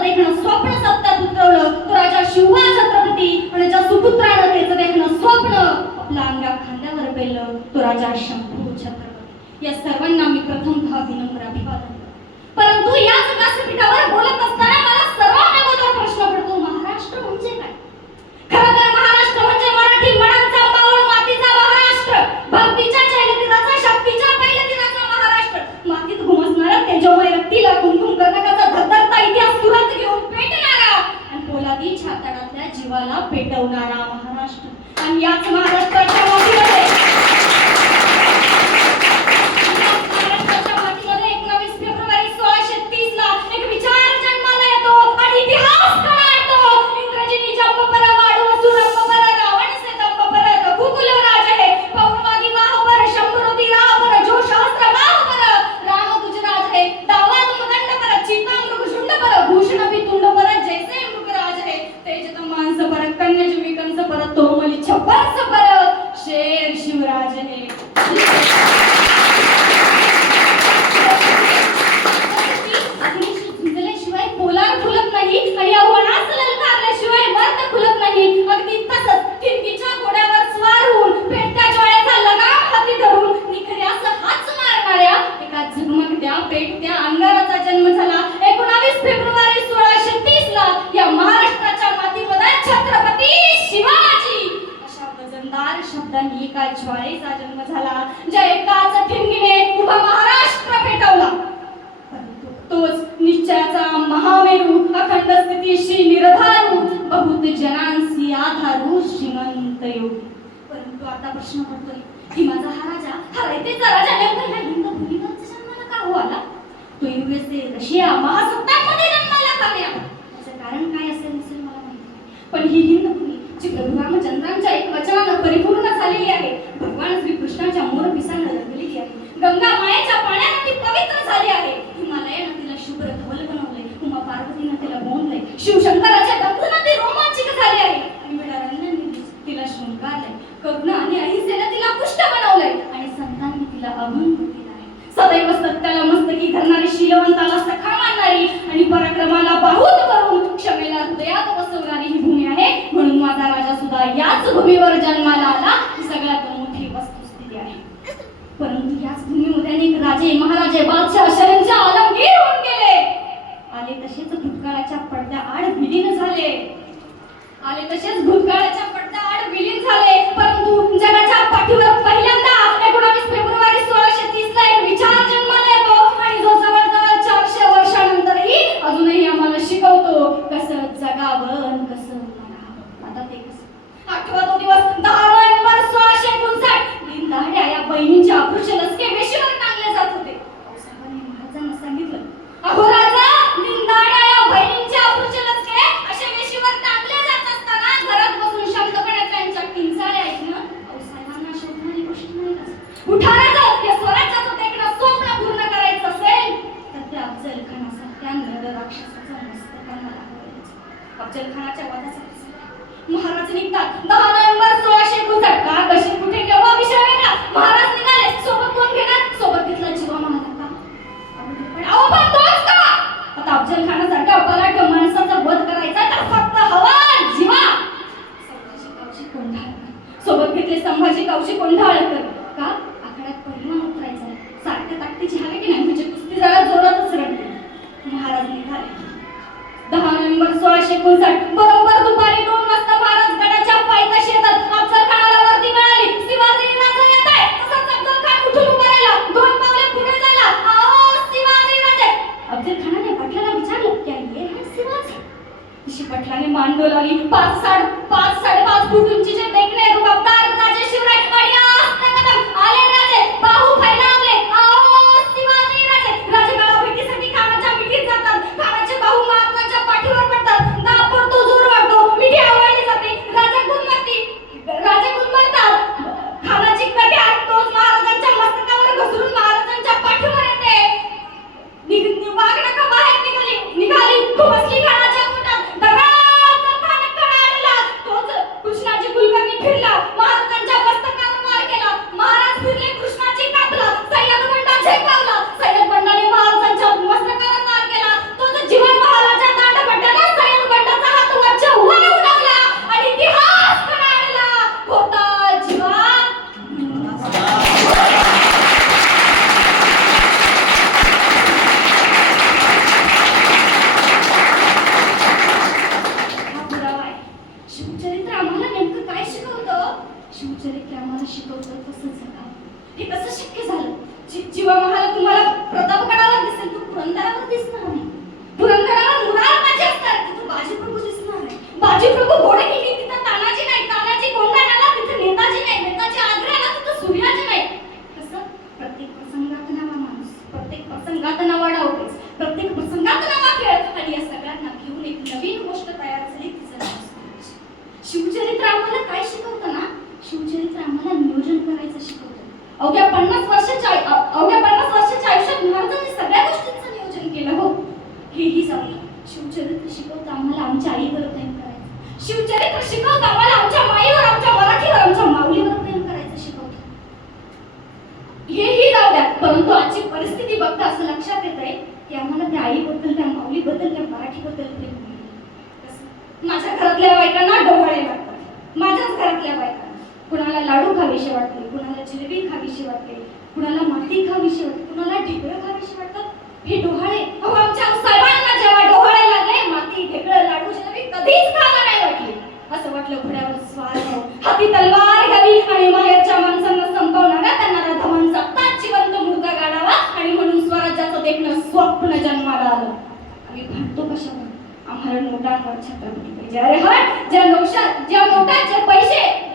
त्याचं देखणं स्वप्न सत्यात उतरवलं तो राजा शिवा छत्रपती आणि ज्या सुपुत्रानं त्याचं देखणं स्वप्न आपल्या अंगा खांद्यावर पेललं तो राजा शंभू छत्रपती. या सर्वांना मी प्रथमतः विनम्र अभिवादन. परंतु याच व्यासपीठावर बोलत असताना मला सर्वात अगोदर प्रश्न पडतो, महाराष्ट्र म्हणजे काय? खरं तर महाराष्ट्र म्हणजे मराठी मनांचा मावळ मातीचा महाराष्ट्र, भक्तीच्या चैलतीराचा, शक्तीच्या पैलतीराचा महाराष्ट्र, मातीत घुमसणारा तेजोमय रक्तीला कुंकुम कर्णकाचा धगधगता इतिहास सुरात घेऊन पेटणारा आणि पोलादी छाताडातल्या जीवाला पेटवणारा महाराष्ट्र. आणि याच महाराष्ट्राच्या मातीमध्ये शेर शिवराज है. झुंजल्याशिवाय पोलाद खुलत नाही आणि या वनास ललकारल्याशिवाय मर्द खुलत नाही. अगदी तसंच खिडकीच्या घोड्यावर स्वार होऊन पेटत्या ज्वाळ्याचा लगाम हाती धरून निखऱ्यास हाच मारणाऱ्या एका झगमगत्या पेटत्या अंगाराचा जन्म झाला 19 फेब्रुवारी 1630 ला या महाराष्ट्राच्या मातीमध्ये छत्रपती शिवाजी वजनदार शब्दांनी एका ज्वाळेचा जन्म झाला ज्या एकाच ठिणगीने उभा महाराष्ट्र पेटवला. तोच निश्चयाचा महामेरू अखंड स्थितीशी निर्धारू बहुत जनांसी आधारू श्रीमंत योगी. परंतु आता प्रश्न पडतोय की माझा हा राजा हा रयतेचा राजा नेमका ह्या हिंद भूमीवरच जन्माला का हो आला? तो USA रशिया महासत्तांमध्ये जन्माला का आला? याचं कारण काय असेल नसेल मला माहिती नाही. पण ही हिंद भूमी जी प्रभू रामचंद्रांच्या एक वचनानं परिपूर्ण झालेली आहे, भगवान श्री कृष्णाच्या मोरपिसानं रंगलेली आहे, गंगा मायेच्या पाण्यानं ती पवित्र झाली आहे, हिमालयानं तिला शुभ्र धवल बनवले, उमा पार्वतीनं तिला बोंबले, शिवशंकराच्या दंतूनं ती रोमांचिक झाली आहे, आणि विडारण्यांनी तिला शृंगारले, करुणा आणि अहिंसेनं तिला पुष्ट बनवले आणि संतांनी तिला अभंग केला आहे. सदैव सत्याला मस्तकी धरणारी, शीलवंताला सखा मानणारी आणि पराक्रमाला बाहुत करून क्षमेला हृदयात बसवणारी ही भूमी आहे. म्हणून माझा राजा सुद्धा याच भूमीवर जन्माला आला. ही सगळ्यात मोठी वस्तुस्थिती आहे. परंतु याच भूमीमध्ये अनेक राजे महाराजे बादशाह शहंशाह आलमगीर होऊन गेले. आले तसेच भूतकाळाच्या पडद्या आड विलीन झाले. आले तसेच भूतकाळाच्या पडद्या आड विलीन झाले. परंतु जगाच्या पाठीवर पहिल्यांदा 19 फेब्रुवारी 1630 ला एक विचार जन्माला येतो आणि जो जवळजवळ 400 वर्षानंतरही अजूनही आम्हाला शिकवतो कसं जगावं कसं मरावं. आता ते कसं आठवा तो दिवस 10 नोव्हेंबर 1659 लिंदाड्या या बहिणींच्या अपुरुष लचके वेशीवर टांगले जात होते. साहेबांनी महाराजांना सांगितलं, अहो राजा, लिंदाड्या या बहिणींच्या अपुरुष लचके अशा वेशीवर टांगले जात असताना घरात बसून शांतपणे त्यांच्या किंचाळ्या ऐकणं साहेबांना शोभणारी गोष्ट नाही का? उठा राजा, या स्वराज्याचं देखणं स्वप्न पूर्ण करायचं असेल तर त्या अफजल खानासारख्या नर राक्षसाचं मस्तकाला लावायचं. अफजल खानाच्या वादाचा महाराज निघतात. 10 नोव्हेंबर 1659 का कशी कुठे केव्हा विषय वेगळा. महाराज निघाले. सोबत कोण घेणार? सोबत घेतला जीवा महाराज. पण अहो पण तोच का? आता अफजल खानासारख्या पराक्रमी माणसाचा वध करायचा तर फक्त हवा जीवा. संभाजी कावशी कोंढाळकर सोबत घेतले. संभाजी कावशी कोंढाळकर का? आकड्यात परिणाम उतरायचा. सारख्या ताकदीची हवे की नाही म्हणजे कुस्ती जरा जोरातच रंगते. महाराज निघाले. 10 नोव्हेंबर 1659 बरोबर दुपारी 2 वाजता महाराज गडाच्या पायथ्याशी येतात. अफजल खानाला वर्दी मिळाली. शिवाजी राजा येत आहे. तसंच अफजल खान उठून उभा राहिला. 2 पावले पुढे झाला. आओ शिवाजी राजे. अफजल खानाने पटलाला विचारलं, क्या ये है शिवाजी? ऋषी पटलाने मान डोलावली. 5.5 फूट उंचीचे देखणे रुबाबदार राजे शिवराय आणि आस्तकदम आले राजे. बाहू फैलावले. आओ शिवाजी राजे. राजे गळा भेटीसाठी खानाच्या मिठीत जातात. खानाचे बाहू महाराजांच्या पाठीवर पडतात. दाब पडतो, जोर वाढतो. मिठी आवळली जाते. राजे गुदमरतात. खानाची कट्यार तोच महाराजांच्या मस्तकावर घसरून महाराजांच्या पाठीवर येते. वाघनखं बाहेर निघाली. खुपसली खानाच्या पोटात. दगाड खान कडाडला. तोच कृष्णाची कुलकर्णी फिरला. महाराजांच्या मस्तकावर वार केला. महाराज फिरले. कृष्णाची कापला. सय्यद बंडा झेपावला. सय्यद बंडाने महाराजांच्या मस्तकावर वार केला. तोच जीवन महाराजा दांड शिवचरित्र शिकवतं आम्हाला आमच्या माईवर, आमच्या मराठीवर, आमच्या माऊलीवर प्रेम करायचं शिकवतं. हेही जाऊ द्या, परंतु आजची परिस्थिती बघता असं लक्षात येत आहे की आम्हाला त्या आईबद्दल, त्या माऊलीबद्दल, त्या मराठीबद्दल प्रेम नाही. माझ्या घरातल्या बायकांना डोहाळे वाटतात, माझ्याच घरातल्या बायकांना कुणाला लाडू खावीशे वाटते, कुणाला जिलेबी खावीशी वाटते, कुणाला माती खावीशी वाटते, कुणाला ढेकळं खावीशी वाटतात. हे डोहाळे, अहो आमच्या साहेबांना जेव्हा डोहाळे लागले, माती, ढेकळं, लाडू, जिलेबी कधीच खायला नाही वाटली. असं वाटलं घोड्यावर स्वार व्हावं, हाती तलवार घ्यावी आणि माहेरच्या माणसांना संपवणारा त्यांना रथवांचा ताज जिवंत मुर्दा गाडावा आणि म्हणून स्वराज्याचं देखणं स्वप्न जन्माला आलं. आम्ही भांडतो कशावर? आम्हाला नोटांवर छत्रपती पाहिजे. अरे हा, ज्या नोटाचे